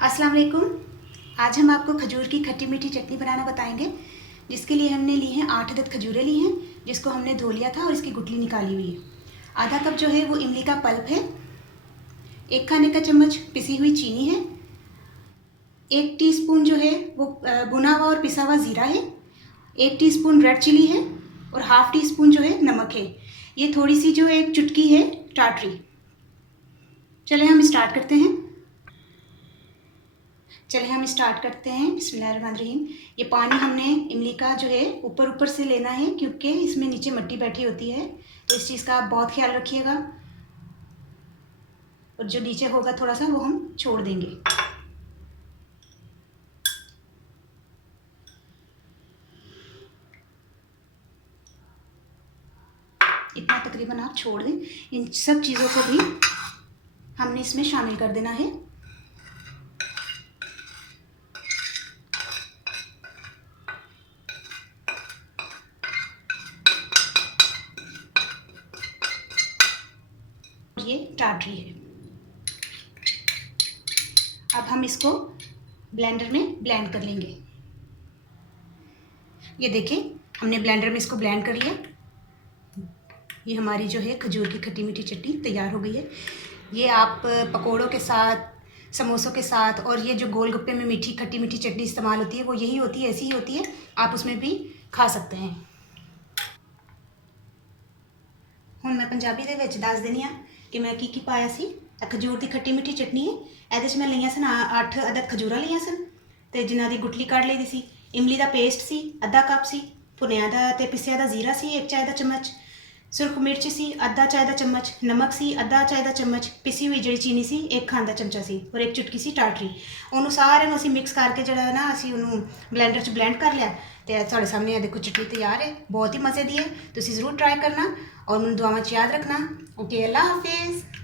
अस्सलाम वालेकुम। आज हम आपको खजूर की खट्टी मीठी चटनी बनाना बताएंगे, जिसके लिए हमने ली हैं 8 अदद खजूरें ली हैं, जिसको हमने धो लिया था और इसकी गुठली निकाली हुई है। आधा कप जो है वो इमली का पल्प है, 1 खाने का चम्मच पिसी हुई चीनी है, 1 टीस्पून जो है वो भुना हुआ और पिसा हुआ ज़ीरा है, 1 टीस्पून रेड चिली है और हाफ़ टी स्पून जो है नमक है। ये थोड़ी सी जो एक चुटकी है टाटरी। चले हम स्टार्ट करते हैं। बिस्मिल्लाहिर्रहमानिर्रहीम। ये पानी हमने इमली का जो है ऊपर से लेना है, क्योंकि इसमें नीचे मिट्टी बैठी होती है, तो इस चीज़ का आप बहुत ख्याल रखिएगा। और जो नीचे होगा थोड़ा सा वो हम छोड़ देंगे। इतना तकरीबन आप छोड़ दें। इन सब चीज़ों को भी हमने इसमें शामिल कर देना है। ये टाटरी है। अब हम इसको ब्लेंडर में ब्लेंड कर लेंगे। ये देखिए, हमने ब्लेंडर में इसको ब्लेंड कर लिया। ये हमारी जो है खजूर की खट्टी मीठी चटनी तैयार हो गई है। ये आप पकोड़ों के साथ, समोसों के साथ, और ये जो गोलगप्पे में मीठी खट्टी मीठी चटनी इस्तेमाल होती है वो यही होती है, ऐसी ही होती है। आप उसमें भी खा सकते हैं। ਹੁਣ मैं पंजाबी ਦੇ ਵਿੱਚ ਦੱਸ ਦਿੰਦੀ ਹਾਂ कि मैं की पाया सी। खजूर की खट्टी मीठी चटनी है। ਇਹਦੇ 'ਚ मैं ਲਈਆਂ ਸਨ 8 अदद खजूरां ਲਈਆਂ ਸਨ ਤੇ ਜਿਨ੍ਹਾਂ ਦੀ ਗੁਟਲੀ ਕੱਢ ਲਈ ਸੀ। ਇਮਲੀ ਦਾ ਪੇਸਟ ਸੀ ਅੱਧਾ ਕੱਪ ਸੀ। ਭੁੰਨਿਆ ਦਾ ਤੇ ਪਿਸਿਆ ਦਾ ਜ਼ੀਰਾ ਸੀ 1 ਚਾय ਦਾ ਚਮਚ। सुरख मिर्च सी आधा चाय का चम्मच, नमक सी आधा चाय का चम्मच, पिसी हुई जी चीनी सी 1 खाने का चमचा सी और 1 चुटकी सी टाटरी। उन्होंने सारे असी मिक्स करके जो ना असी उन्होंने ब्लेंडर च ब्लेंड कर लिया। तो साढ़े सामने देखो चटनी तैयार है, बहुत ही मज़े की है। तो ज़रूर ट्राई करना और मैं दुआवां च याद रखना। ओके, अल्लाह हाफिज़।